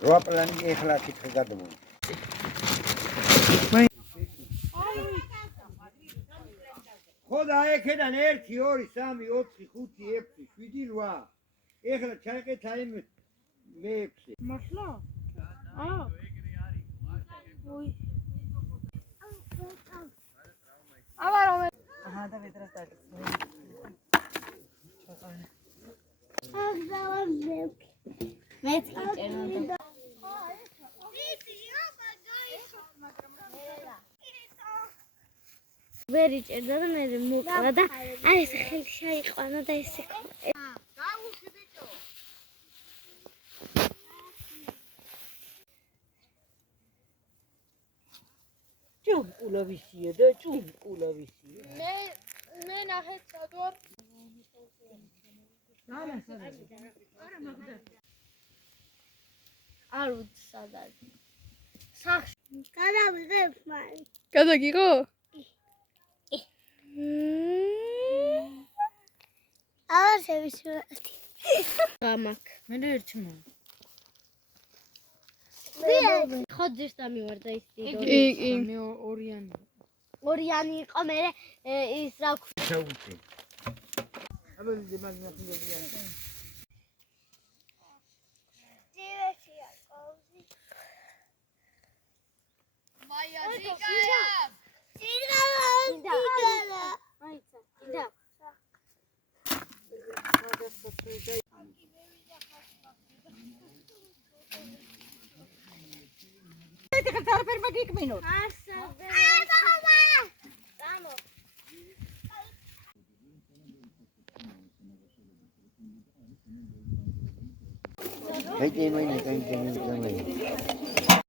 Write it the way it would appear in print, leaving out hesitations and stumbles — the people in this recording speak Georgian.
როაპლანი ეხლა კითხე გადმოვა. ხოდა ეკედან 1 2 3 4 5 6 7 8 ეხლა ჩაიყეთა იმ მე-6 მართლა? ოი. აბა რომ აჰა და ვიდროს დაგიწევი. მეც გიჭერდა. ვერი ჭერდა და მე მოკლა და აი ეს ხელი შეიყვანა და ესე გაუშვი ბიჭო. ჭუმკულავისია და ჭუმკულავისია. მე ნახეთ სადوار. არ ვცადარ. სახში გადავიღებ მან. გადაგიღო? ავასებისურათი. გამაკ. მე ერთი მო. ხოძის დამივარდა ის დიდო. კი. მე ორიანი. ორიანი იყო მე ის რა ქვია. ჩაუჭი. აბა მაგ ნახინებია. ძივეშია ყავი. მაია ძიგაა. ძიგაა. აიცა. ძიგა. Hai che mai ne canti